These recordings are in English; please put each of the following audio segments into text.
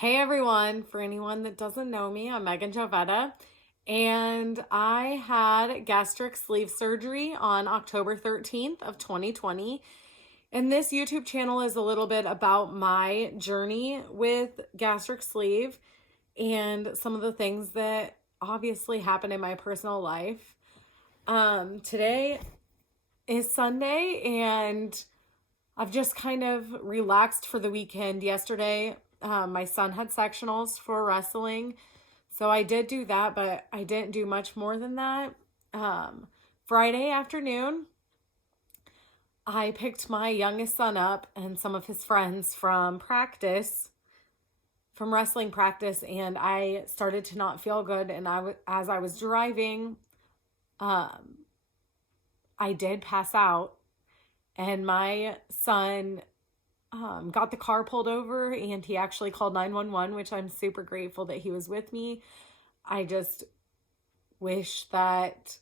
Hey everyone, for anyone that doesn't know me, I'm Megan Jovetta, and I had gastric sleeve surgery on October 13th of 2020. And this YouTube channel is a little bit about my journey with gastric sleeve and some of the things that obviously happened in my personal life. Today is Sunday and I've just kind of relaxed for the weekend. Yesterday, my son had sectionals for wrestling, so I did do that, but I didn't do much more than that. Um, Friday afternoon, I picked my youngest son up and some of his friends from practice, from wrestling practice, and I started to not feel good. And as I was driving, um, I did pass out, and my son got the car pulled over and he actually called 911, which I'm super grateful that he was with me. I just wish that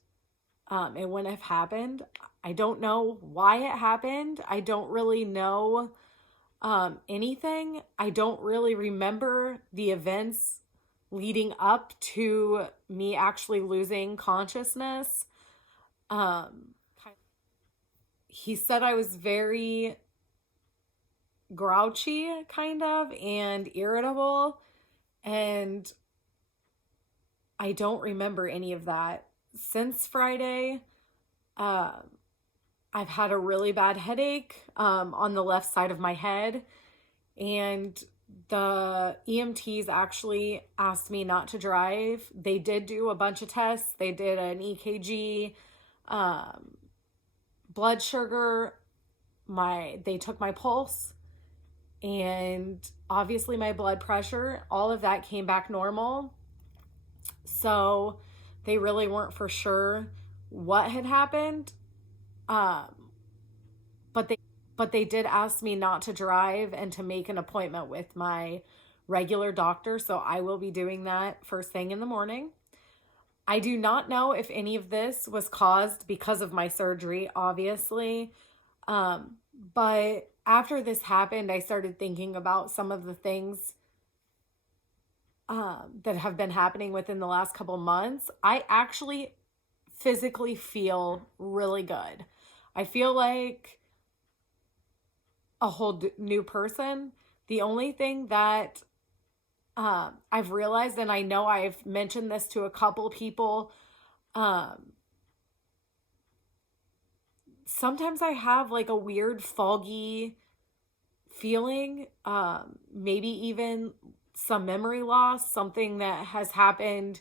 it wouldn't have happened. I don't know why it happened. I don't really know anything. I don't really remember the events leading up to me actually losing consciousness. Um, he said I was very grouchy, kind of, and irritable. And I don't remember any of that. Since Friday, uh, I've had a really bad headache on the left side of my head. And the EMTs actually asked me not to drive. They did do a bunch of tests. They did an EKG, um, blood sugar. They took my pulse, and obviously my blood pressure. All of that came back normal. So they really weren't for sure what had happened. Um, but they did ask me not to drive and to make an appointment with my regular doctor. So I will be doing that first thing in the morning. I do not know if any of this was caused because of my surgery, obviously. Um, but after this happened, I started thinking about some of the things that have been happening within the last couple months. I actually physically feel really good. I feel like a whole new person. The only thing that I've realized, and I know I've mentioned this to a couple people, um, sometimes I have like a weird foggy feeling, maybe even some memory loss, something that has happened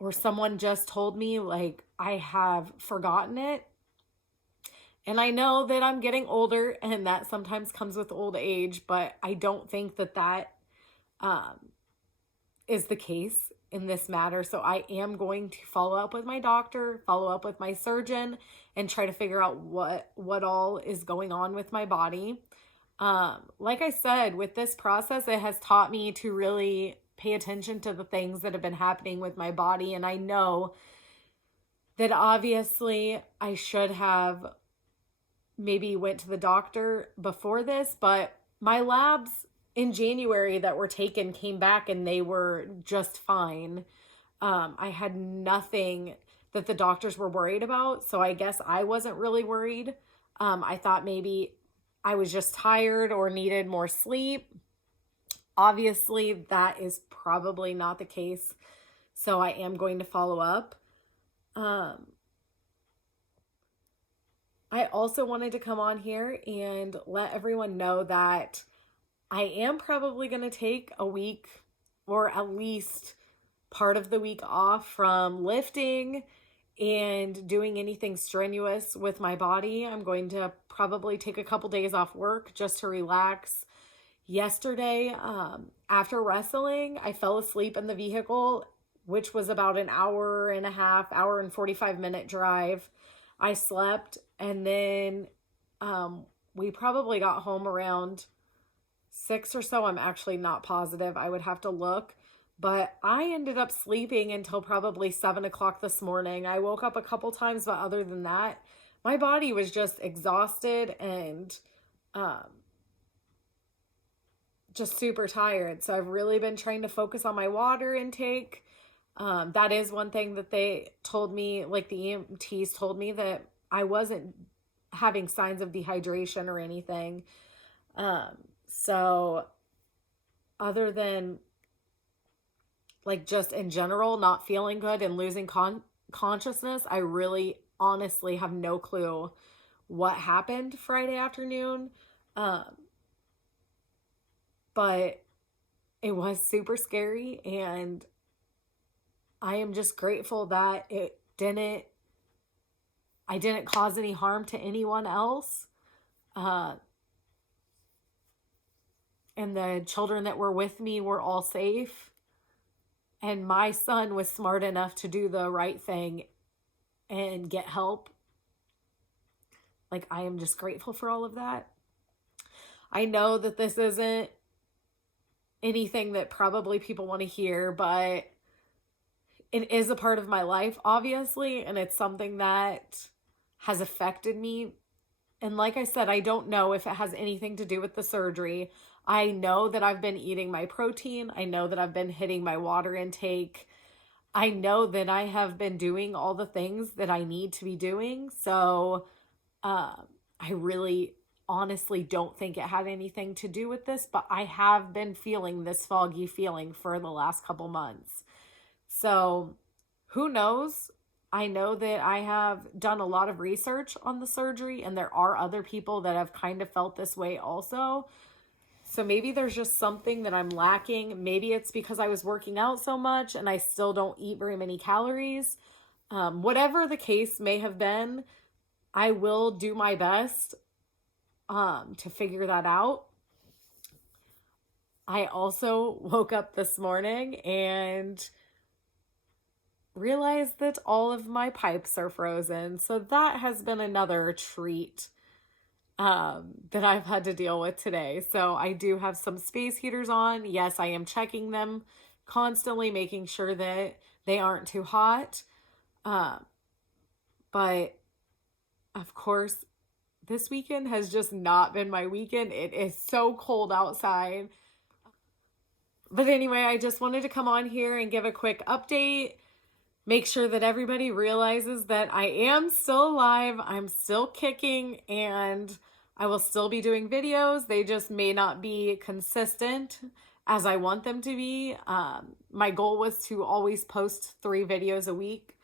or someone just told me, like I have forgotten it. And I know that I'm getting older and that sometimes comes with old age, but I don't think that um, is the case in this matter. So I am going to follow up with my doctor, follow up with my surgeon, and try to figure out what all is going on with my body. Like I said, with this process, it has taught me to really pay attention to the things that have been happening with my body. And I know that obviously I should have maybe went to the doctor before this, but my labs in January that were taken came back and they were just fine. I had nothing that the doctors were worried about, so I guess I wasn't really worried. I thought maybe I was just tired or needed more sleep. Obviously, that is probably not the case, so I am going to follow up. Um, I also wanted to come on here and let everyone know that I am probably going to take a week or at least part of the week off from lifting and doing anything strenuous with my body. I'm going to probably take a couple days off work just to relax. Yesterday, after wrestling, I fell asleep in the vehicle, which was about an hour and a half, hour and 45-minute drive. I slept, and then we probably got home around 6 or so. I'm actually not positive. I would have to look. But I ended up sleeping until probably 7 o'clock this morning. I woke up a couple times, but other than that, my body was just exhausted and um, just super tired. So I've really been trying to focus on my water intake. That is one thing that they told me, like the EMTs told me, that I wasn't having signs of dehydration or anything. So other than like just in general not feeling good and losing consciousness, I really honestly have no clue what happened Friday afternoon. But it was super scary, and I am just grateful that I didn't cause any harm to anyone else. And the children that were with me were all safe. And my son was smart enough to do the right thing and get help. Like, I am just grateful for all of that. I know that this isn't anything that probably people want to hear, but it is a part of my life, obviously, and it's something that has affected me. And like I said, I don't know if it has anything to do with the surgery. I know that I've been eating my protein. I know that I've been hitting my water intake. I know that I have been doing all the things that I need to be doing. So I really honestly don't think it had anything to do with this, but I have been feeling this foggy feeling for the last couple months. So who knows? I know that I have done a lot of research on the surgery, and there are other people that have kind of felt this way also. So maybe there's just something that I'm lacking. Maybe it's because I was working out so much and I still don't eat very many calories. Whatever the case may have been, I will do my best to figure that out. I also woke up this morning and realized that all of my pipes are frozen. So that has been another treat that I've had to deal with today. So I do have some space heaters on. Yes, I am checking them constantly, making sure that they aren't too hot. But of course, this weekend has just not been my weekend. It is so cold outside. But anyway, I just wanted to come on here and give a quick update. Make sure that everybody realizes that I am still alive. I'm still kicking, and I will still be doing videos. They just may not be consistent as I want them to be. My goal was to always post 3 videos a week.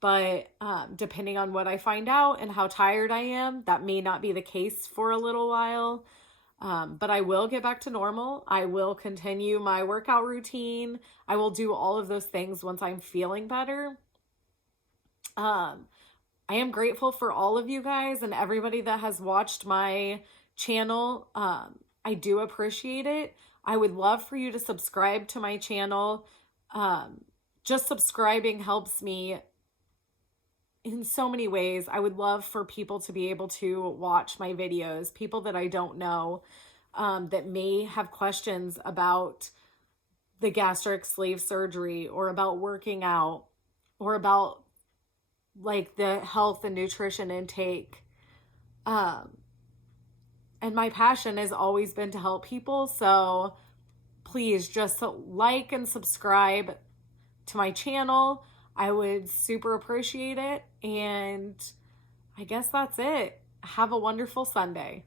But depending on what I find out and how tired I am, that may not be the case for a little while. But I will get back to normal. I will continue my workout routine. I will do all of those things once I'm feeling better. I am grateful for all of you guys and everybody that has watched my channel. I do appreciate it. I would love for you to subscribe to my channel. Just subscribing helps me in so many ways. I would love for people to be able to watch my videos, people that I don't know, that may have questions about the gastric sleeve surgery or about working out or about like the health and nutrition intake. And my passion has always been to help people. So please just like and subscribe to my channel. I would super appreciate it. And I guess that's it. Have a wonderful Sunday.